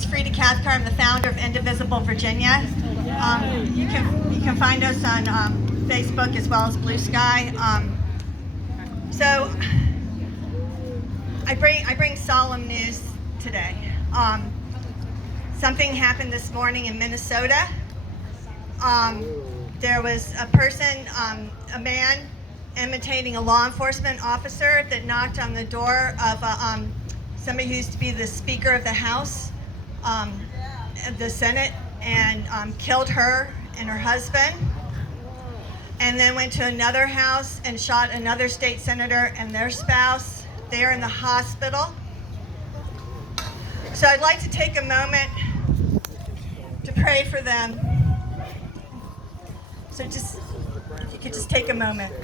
is Freeda Cathcart. I'm the founder of Indivisible, Virginia. You can find us on Facebook as well as Blue Sky. So I bring solemn news today. Something happened this morning in Minnesota. There was a person, a man, imitating a law enforcement officer that knocked on the door of somebody who used to be the Speaker of the House, the Senate, and killed her and her husband, and then went to another house and shot another state senator and their spouse. They're in the hospital. So I'd like to take a moment to pray for them. So if you could just take a moment.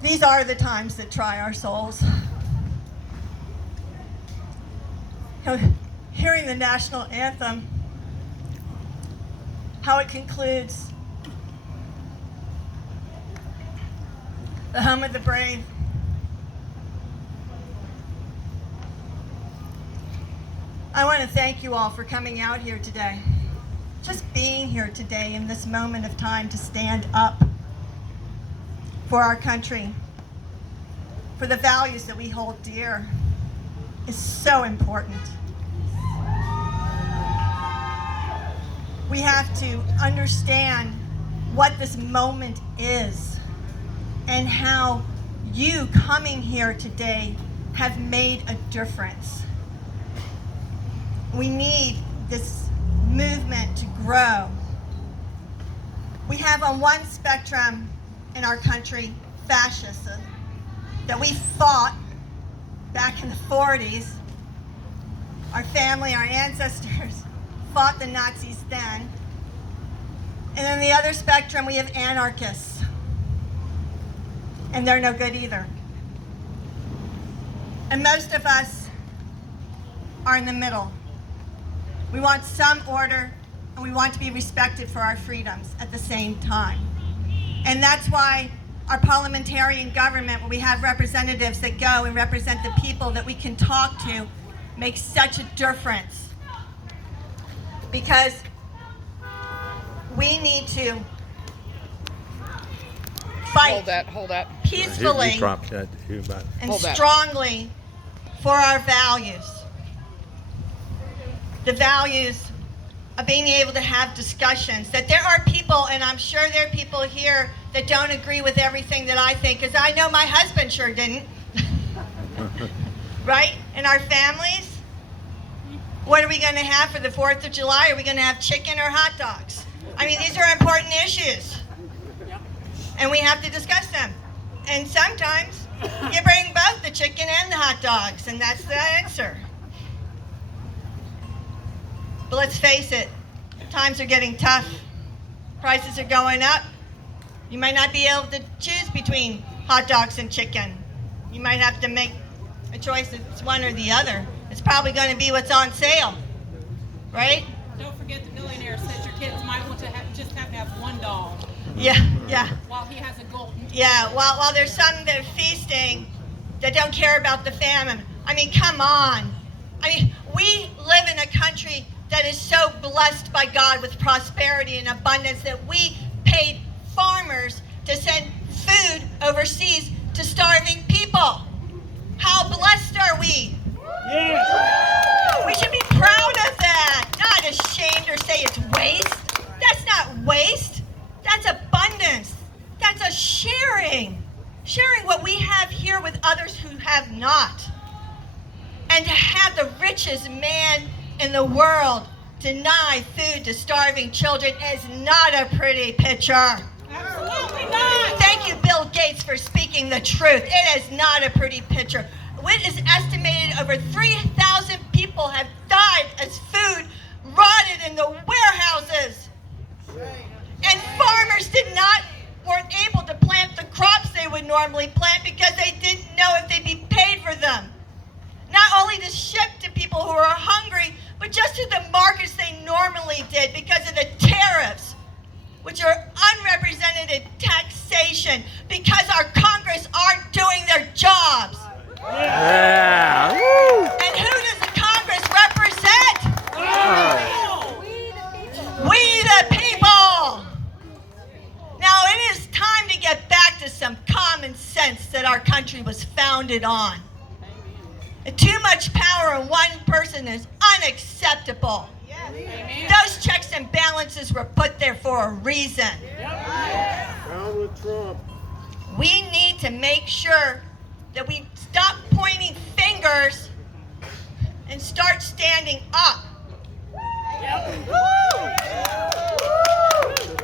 These are the times that try our souls. Hearing the national anthem, how it concludes, the home of the brave. I want to thank you all for coming out here today. Just being here today in this moment of time to stand up for our country, for the values that we hold dear, is so important. We have to understand what this moment is and how you coming here today have made a difference. We need this movement to grow. We have on one spectrum in our country fascism that we fought back in the 40s. Our family, our ancestors fought the Nazis then. And then the other spectrum, we have anarchists. And they're no good either. And most of us are in the middle. We want some order, and we want to be respected for our freedoms at the same time. And that's why our parliamentarian government, where we have representatives that go and represent the people that we can talk to, makes such a difference. Because we need to fight hold that. peacefully and strongly for our values. The values of being able to have discussions, that there are people, and I'm sure there are people here that don't agree with everything that I think, because I know my husband sure didn't. Right? In our families, what are we going to have for the 4th of July? Are we going to have chicken or hot dogs? I mean, these are important issues, and we have to discuss them. And sometimes you bring both the chicken and the hot dogs, and that's the answer. But let's face it, times are getting tough. Prices are going up. You might not be able to choose between hot dogs and chicken. You might have to make a choice. It's one or the other. It's probably going to be what's on sale, right? Don't forget the millionaire said your kids might want to just have to have one dog. Yeah. While he has a golden. Yeah, while there's some that are feasting that don't care about the famine. I mean, come on. I mean, we live in a country that is so blessed by God with prosperity and abundance that we paid farmers to send food overseas to starving people. How blessed are we? Yeah. We should be proud of that, not ashamed or say it's waste. That's not waste. That's abundance. That's a sharing. Sharing what we have here with others who have not. And to have the richest man in the world deny food to starving children is not a pretty picture. Absolutely not. Thank you, Bill Gates, for speaking the truth. It is not a pretty picture. It is estimated over 3,000 people have died as food rotted in the warehouses. And farmers weren't able to plant the crops they would normally plant because they didn't know if they'd be paid for them. Not only to ship to people who are hungry, but just to the markets they normally did because of the tariffs, sense that our country was founded on. And too much power in one person is unacceptable. Those checks and balances were put there for a reason. Down with Trump. We need to make sure that we stop pointing fingers and start standing up.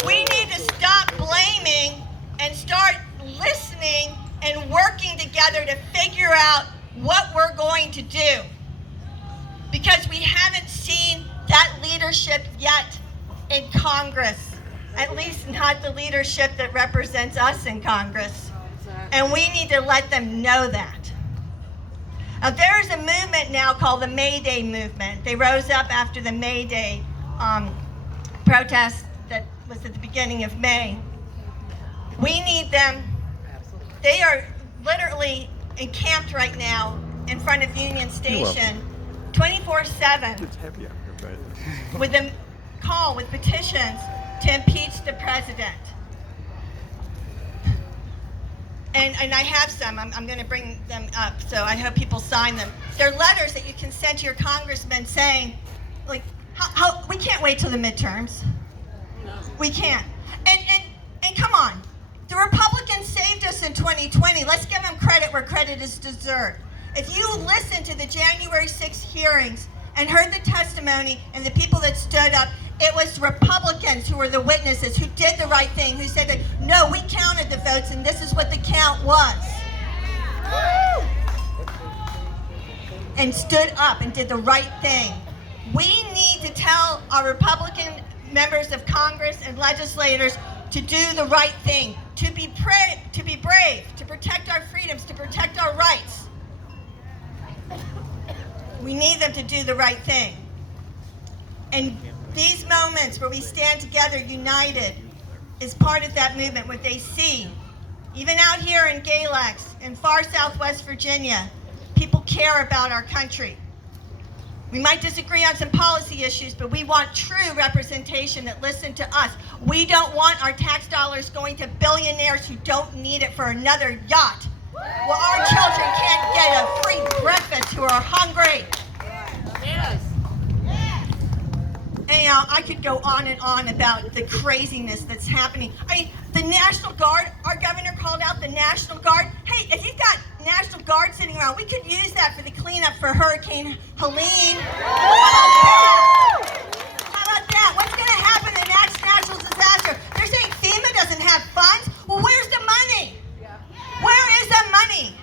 We need to stop blaming and start listening and working together to figure out what we're going to do. Because we haven't seen that leadership yet in Congress. At least not the leadership that represents us in Congress. And we need to let them know that. Now, there's a movement now called the May Day movement. They rose up after the May Day protest that was at the beginning of May. We need them. They are literally encamped right now in front of Union Station 24/7 with a call with petitions to impeach the president. And I have some. I'm going to bring them up, so I hope people sign them. They're letters that you can send to your congressman saying, like, how we can't wait till the midterms. We can't. And come on. The Republicans saved us in 2020. Let's give them credit where credit is deserved. If you listened to the January 6th hearings and heard the testimony and the people that stood up, it was Republicans who were the witnesses, who did the right thing, who said that, no, we counted the votes and this is what the count was. And stood up and did the right thing. We need to tell our Republican members of Congress and legislators to do the right thing, to be brave, to protect our freedoms, to protect our rights. We need them to do the right thing. And these moments where we stand together united is part of that movement, what they see. Even out here in Galax, in far southwest Virginia, people care about our country. We might disagree on some policy issues, but we want true representation that listen to us. We don't want our tax dollars going to billionaires who don't need it for another yacht. Well, our children can't get a free breakfast who are hungry. Yes. Anyhow, I could go on and on about the craziness that's happening. I mean, the National Guard, our governor called out the National Guard. Hey, if you've got National Guard sitting around, we could use that for the cleanup for Hurricane Helene. How about that? What's going to happen in the next natural disaster? They're saying FEMA doesn't have funds. Well, where's the money? Where is the money?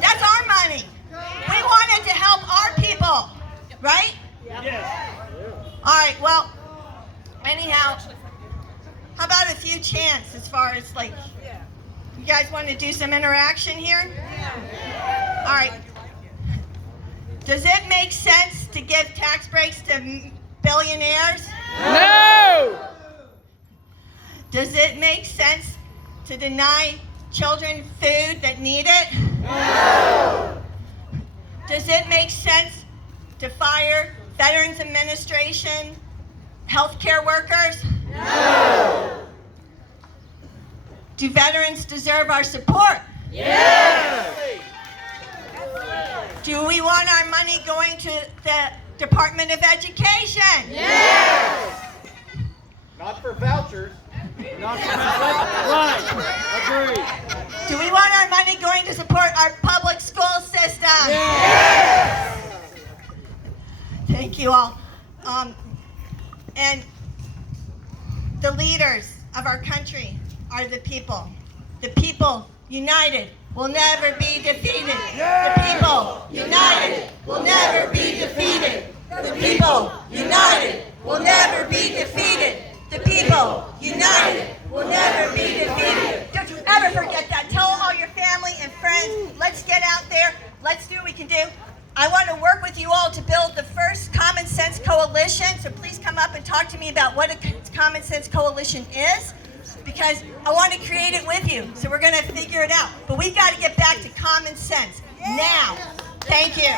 That's our money. We wanted to help our people, right? Yes. All right, well, anyhow, how about a few chants as far as, like, you guys want to do some interaction here? All right. Does it make sense to give tax breaks to billionaires? No! Does it make sense to deny children food that need it? No! Does it make sense to fire Veterans Administration healthcare workers? No! Do veterans deserve our support? Yes! Do we want our money going to the Department of Education? Yes! Not for vouchers. Not for vouchers. Right. Agree. Do we want our money going to support our public school system? Yes! Thank you all. And the leaders of our country are the people. The people united will never be defeated. The people united will never be defeated. The people united will never be defeated. The people united will never be defeated. Don't you ever forget that. Tell all your family and friends, let's get out there. Let's do what we can do. I want to work with you all to build the first Common Sense Coalition, so please come up and talk to me about what a Common Sense Coalition is, because I want to create it with you, so we're going to figure it out. But we've got to get back to common sense now. Thank you.